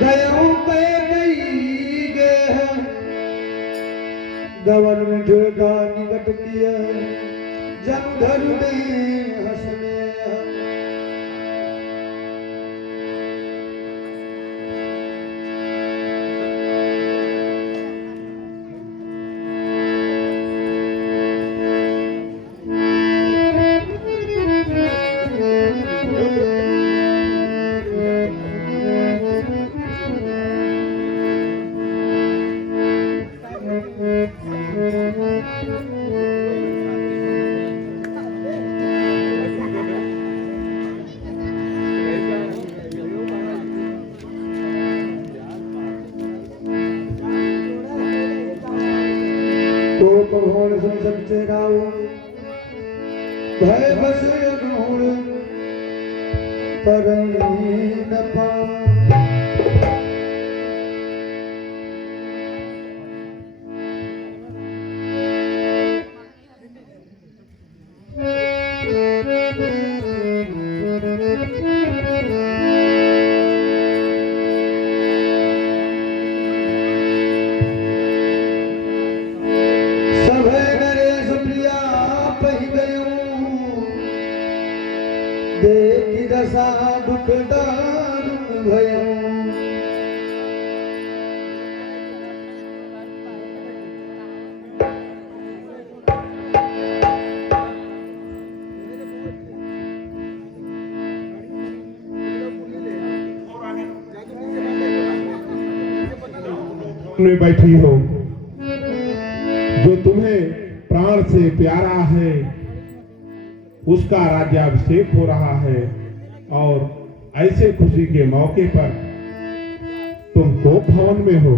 गयों पे कई गे गवन ठेका निकट किया जन धरु में हंसने तो कहोण सुन सच्चे राव भय बस गुण परणी न पाऊं देखी दशा दुख दारुण भयं में बैठी हो जो तुम्हें प्राण से प्यारा है उसका राज्याभिषेक हो रहा है और ऐसे खुशी के मौके पर तुम कोप भवन में हो।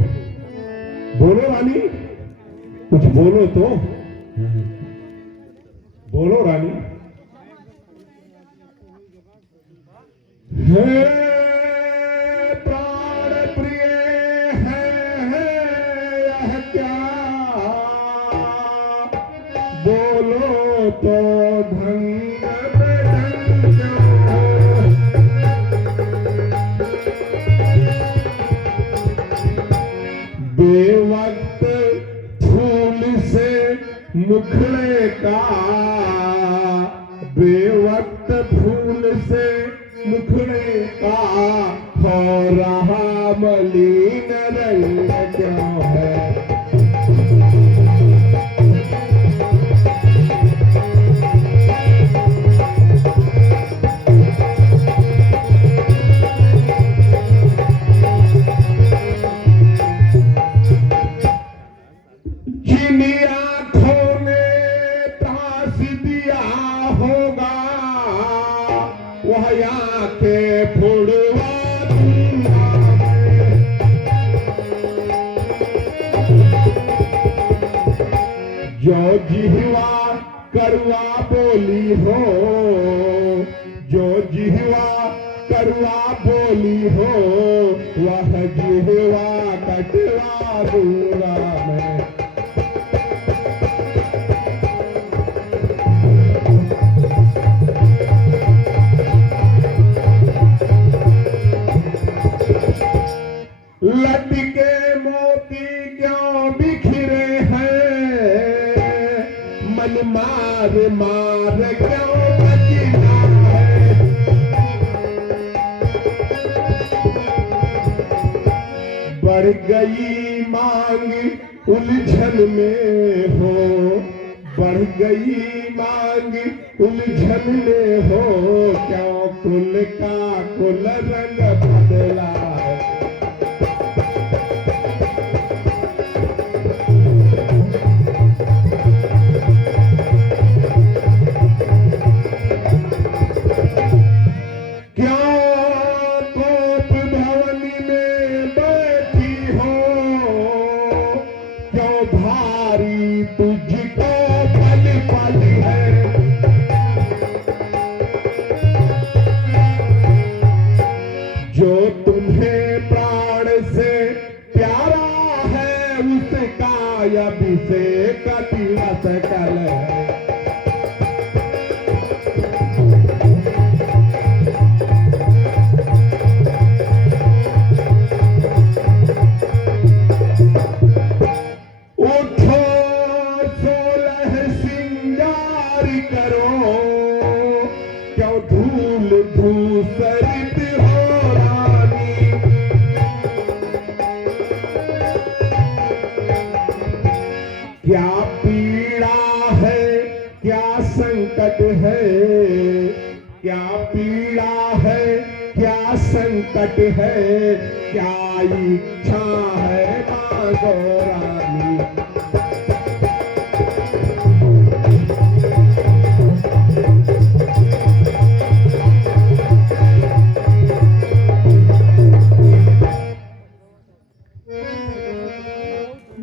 बोलो रानी, कुछ बोलो तो। बोलो रानी। हे प्राण प्रिय है यह क्या बोलो तो ढंग बेवक्त फूल से मुखड़े का बेवक्त फूल से मुखड़े का हो रहा मलिन रंग क्यों है। जो जिह्वा करुआ बोली हो जो जिह्वा करुआ बोली हो वह जिह्वा कटवा दूंगा मैं। लटके मोती क्यों बिखरे मन मार मार क्यों बजना है। बढ़ गई मांग उलझन में हो बढ़ गई मांग उलझन में हो क्यों कुल का कुल रंग बदला है। तुझको पल पल है जो तुम्हें प्राण से प्यारा है उसका अभिषेक दिवस कल है। संकट है, क्या इच्छा है मांगो रानी।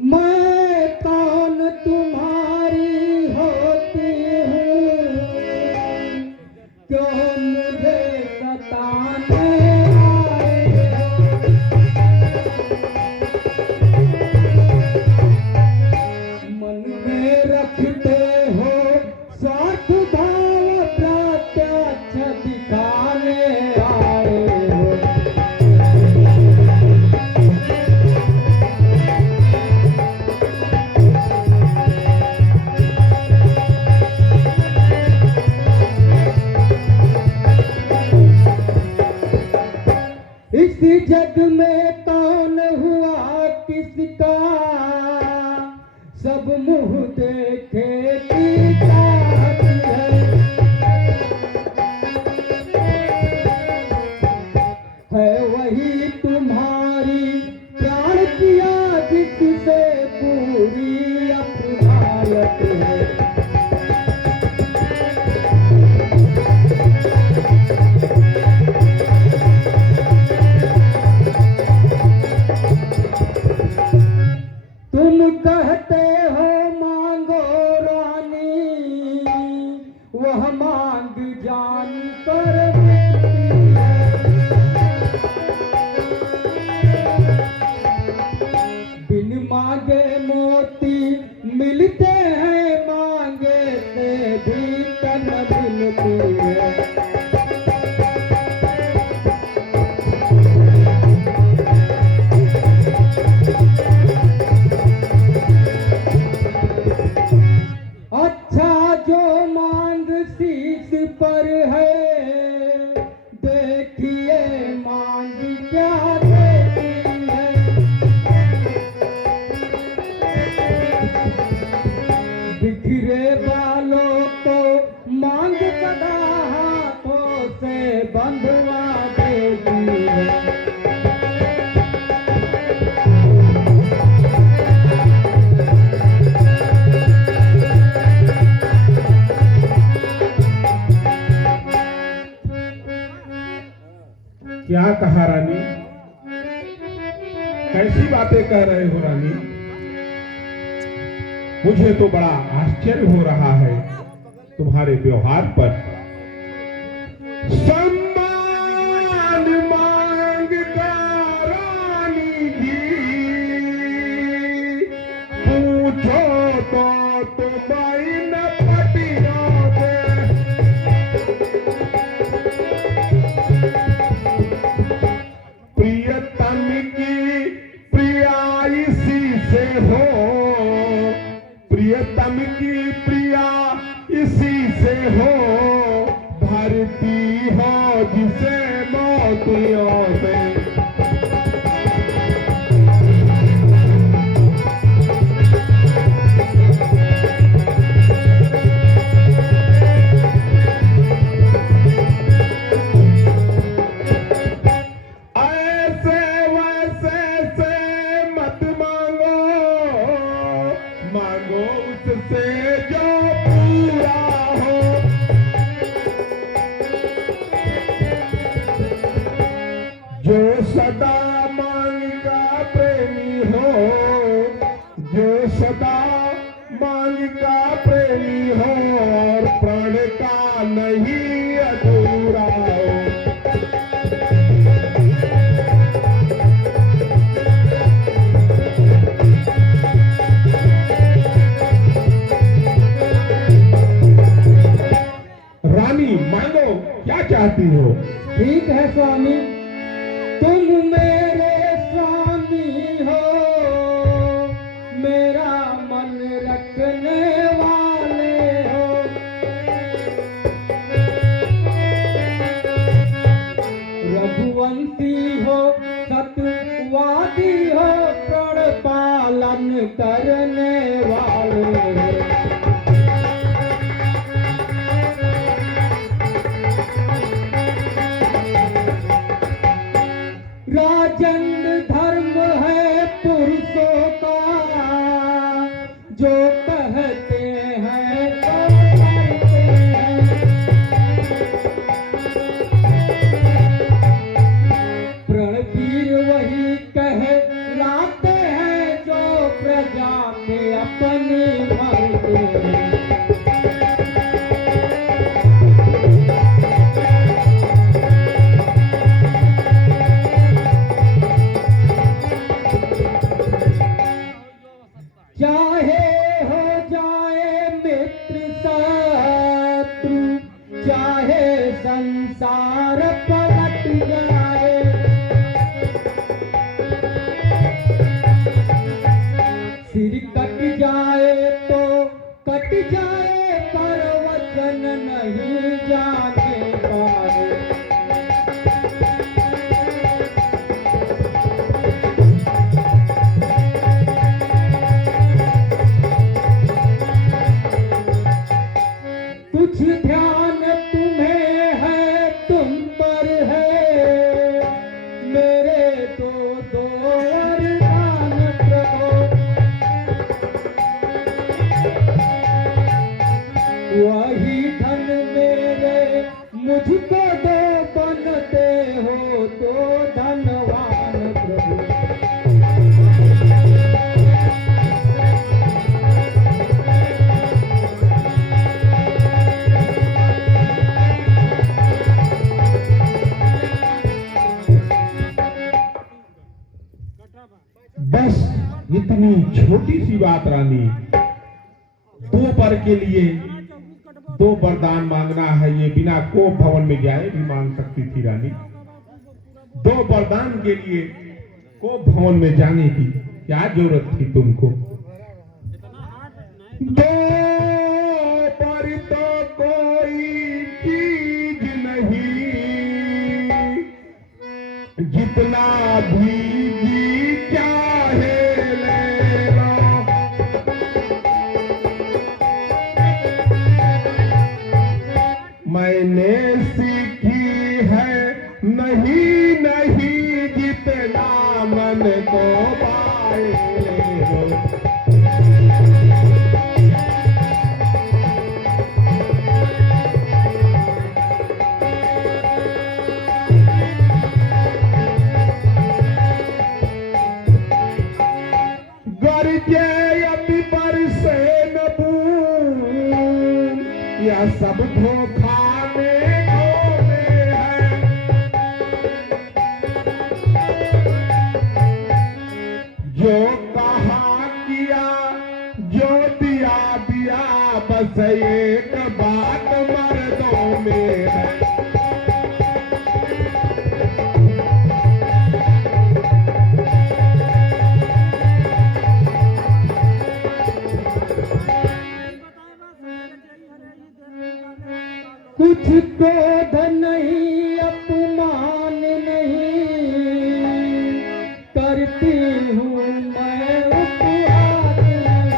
मैं कौन तुम्हारी होती हूँ, क्यों मुझे सताने आए हो। मन में रखते हो स्वार्थ भाव, प्रत्यक्ष दिखाने आए हो। इस जग में कौन हुआ किसका, सब मुंह देखे की चाहत है वही तुम्हारी प्राण किया जिससे पूरी अपनायत है। तुम कहते हो मांगो रानी, वह मांग जान कर मिलती है। बिन मांगे मोती मिलते हैं, मांगे से भी तन मिलती है। अच्छा जो मांग शीश पर है, देखिए मांग क्या देती है। बिखरे बालों को मांग सदा हाथों से बंधवा देती है। क्या कहा रानी, कैसी बातें कह रहे हो रानी। मुझे तो बड़ा आश्चर्य हो रहा है तुम्हारे व्यवहार पर। सम्मान मांगता रानी जी, पूछो तो तुम्हारी न पटियोगे। प्रियतम की प्रिया इसी से हो, प्रियतम की प्रिया इसी से हो, भरती हो जिसे मोतियों से। ऐसे वैसे से मत मांगो, मांगो उससे जो पूरा हो। जो सदा मांग का प्रेमी हो, जो सदा मांग का प्रेमी हो, और प्राण का नहीं अधूरा हो। रानी मांगो, क्या चाहती हो। ठीक है स्वामी, तुम मेरे स्वामी हो, मेरा मन रखने वाले हो। रघुवंशी हो, सत्यवादी हो, प्रण पालन करने वाले हो। हो तो धनवान प्रभु। बस इतनी छोटी सी बात रानी, 2 वर के लिए 2 वरदान मांगना है, ये बिना कोप भवन में जाए भी मांग सकती थी रानी। 2 वरदान के लिए कोप भवन में जाने की क्या जरूरत थी तुमको? 2 पर तो कोई चीज नहीं, जितना भी जी चाहे ले लो। मैंने सीखी है नहीं नहीं, जितना मन को पाए ले लो। गरजे अति बरसे न बूंद, यह सब धोखा में होने है। जो कहा किया जो दिया दिया, बस एक बात मर्दों में है। कुछ क्रोध नहीं अपमान नहीं, करती हूँ मैं उपहास नहीं।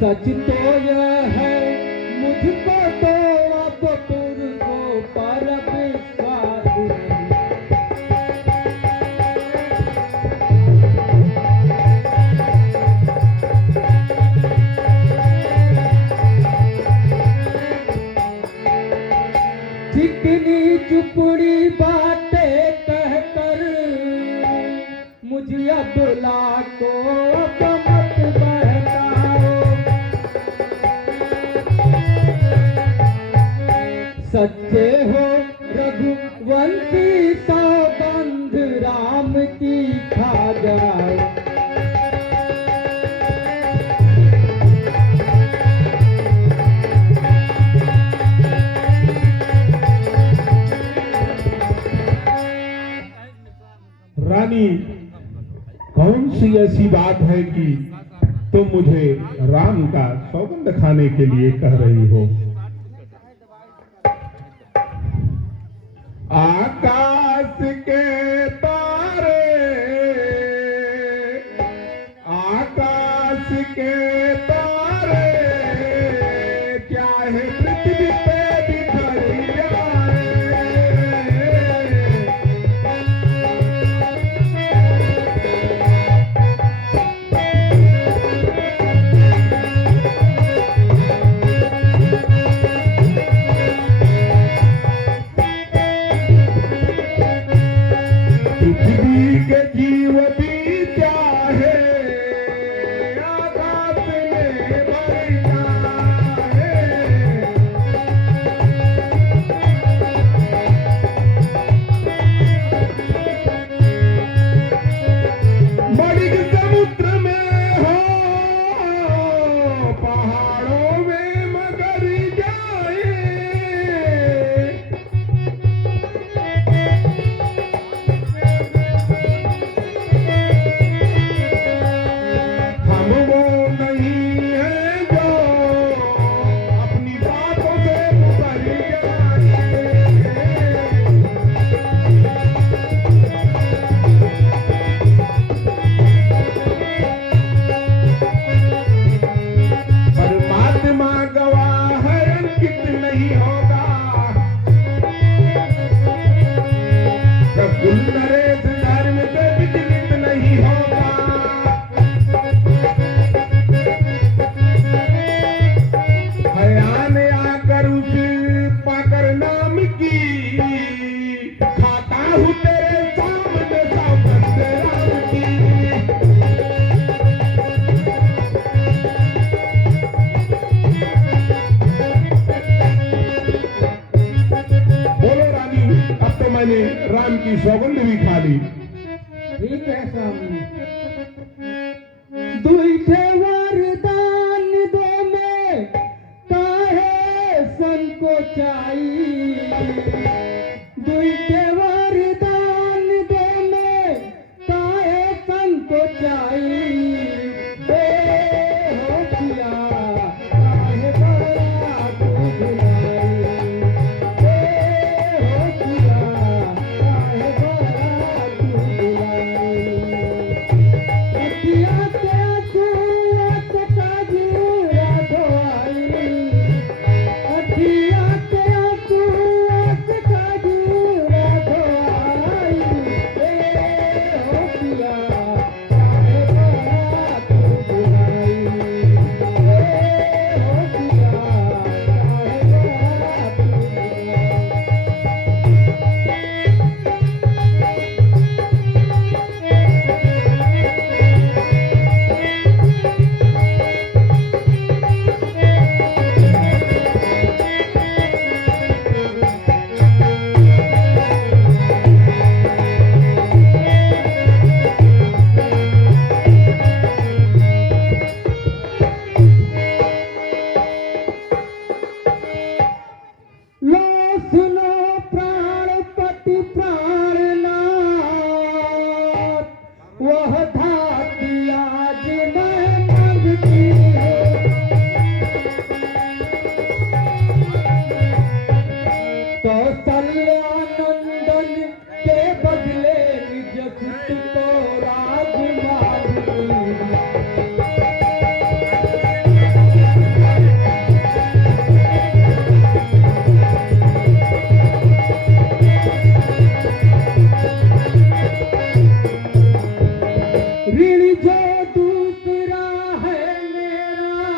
सच तो यह है मुझको तो अब पुरखों पर विश्वास नहीं। चिकनी चुपड़ी बातें कहकर मुझे अबला को अब मत बहकाओ। सच्चे हो रघुवंशी, सौगंध राम की खा जाओ। रानी, कौन सी ऐसी बात है कि तुम मुझे राम का सौगंध खाने के लिए कह रही हो? आकाश के तारे, आकाश के तारे, चाहे पृथ्वी पे बिखर जाए, पृथ्वी के जीव भी चाहे आकाश में मर जाए। मैंने राम की सौगंध भी खा ली। ठीक है स्वामी। दुईठे वरदान दे में काहे संकोचाई, दुईठे वरदान दे में काहे संकोचाई। हो पिया काहे बड़ा तू भुलाई, हो पिया काहे बड़ा तू भुलाई। अखिया के आंसुआ से काजूरा धोआई, अखिया के आंसुआ से काजूरा धोआई। हो पिया काहे बड़ा तू भुलाई, हो पिया काहे बड़ा तू भुलाई। लो सुनो प्राणपति प्राणनाथ, वह धाती आज मैं मांगती हूँ। कौशल्यानंदन के बदले निज सुत को राज मांगती हूँ। ऋण जो दूसरा है मेरा,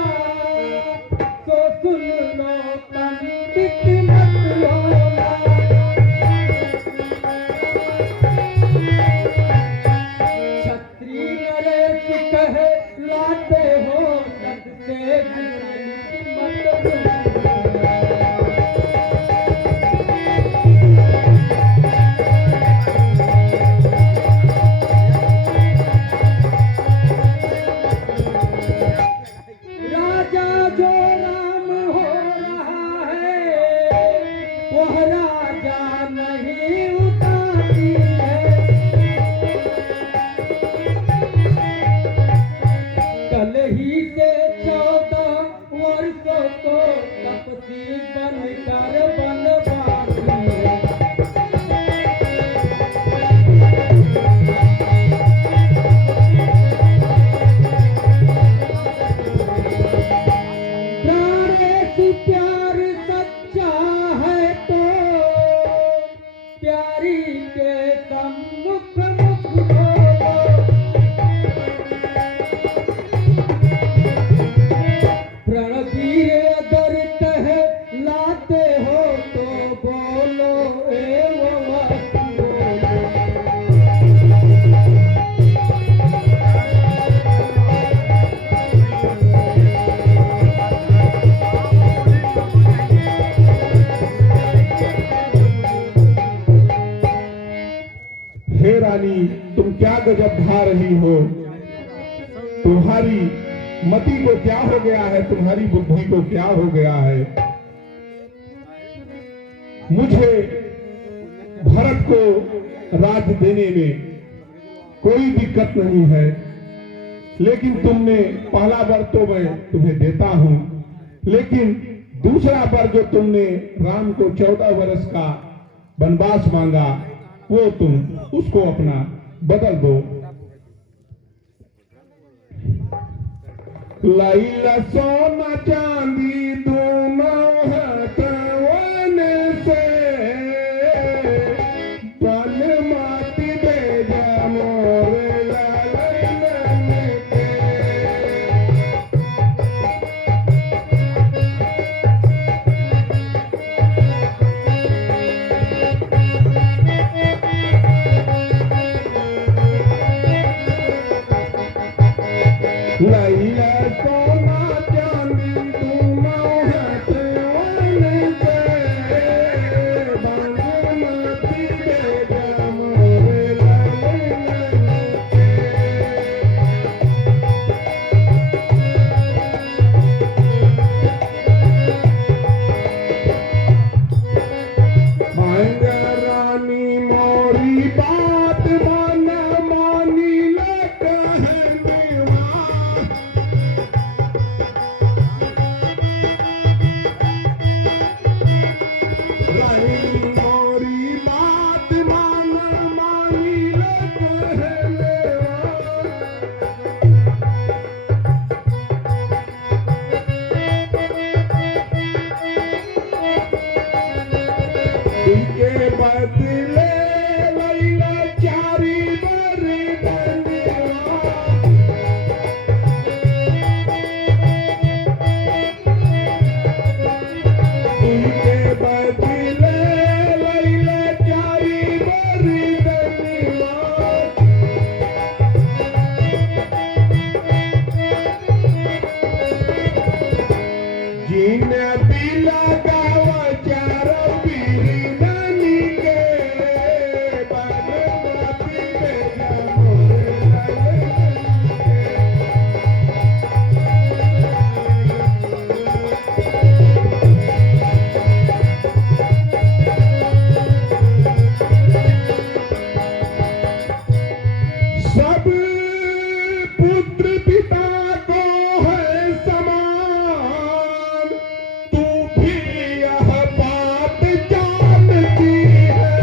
तो सुन लो पंडित मत होना। क्षत्रिय नरेश कहे लाते हो सत से विपरीत मत बोलना। राजा जो राम हो रहा है, वह राजा नहीं उतारी है। कल ही से 14 वर्षों को तपसी बनकर बनवासी है। प्राणेश प्यार सच्चा है तो प्यारी के सम्मुख मुख बोलो। प्रणवीर अगर कह लाते हो तो बोलो एवं वस्तु बोलो। हे रानी, तुम क्या गजब ढा रही हो? तुम्हारी मति को क्या हो गया है? तुम्हारी बुद्धि को क्या हो गया है? मुझे भरत को राज देने में कोई दिक्कत नहीं है, लेकिन तुमने पहला वर तो मैं तुम्हें देता हूं, लेकिन दूसरा वर जो तुमने राम को 14 वर्ष का वनवास मांगा, वो तुम उसको अपना बदल दो। लैला सोना चांदी दोनों हथवन से, पल माटी दे जा मोरे लालन के। लैला सोना चांदी दोनों हथवन से, बांध माटी दे कहीं मोरी बात मान मानी ले कहले के बदले लैला चारी बरदनिया के बदले लैला चारी बरदनिया जीने बिला गावा चार पीरी ननी के बनमती बेला मोरे सब पुत्र पिता को है समान तू भी यह बात जानती है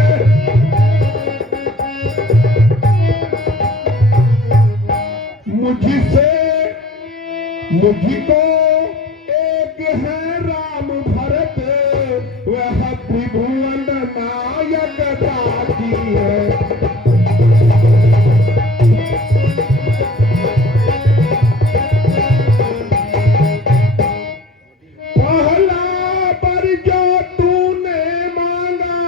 मुझसे मुझको एक है राम भरत वह त्रिभुवन नायक दादी है पहला पर जो तूने मांगा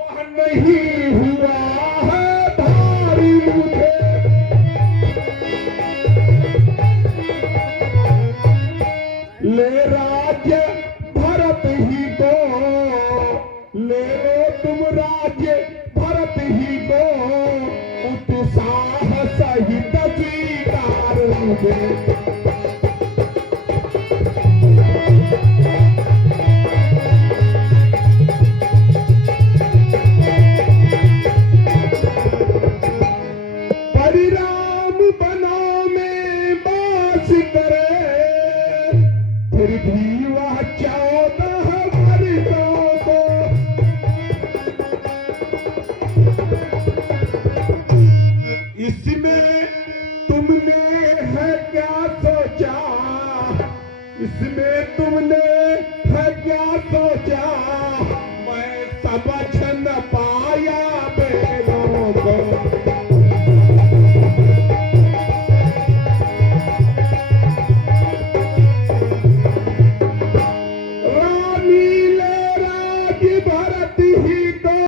वह नहीं हुआ है धारी मुझे ले राज्य भरत ही को ले लो तुम राज्य भरत ही को उत्साह सहित स्वीकार मुझे परिणाम बनों में बास करे फिर भी वह 14 वर्षों को इसमें तुमने है क्या सोचा इसमें तुमने है क्या सोचा मैं समझ न पाया बेरों को